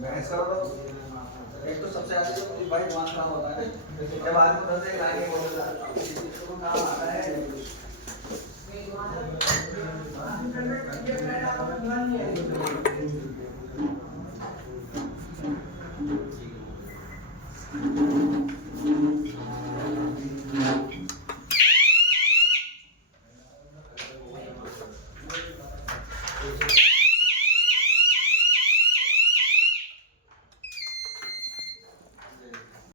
भैंस का तो एक तो सबसे आगे तो भाई दिमाग खराब होता है जब आदमी उधर से लाके बोलता है काम आता है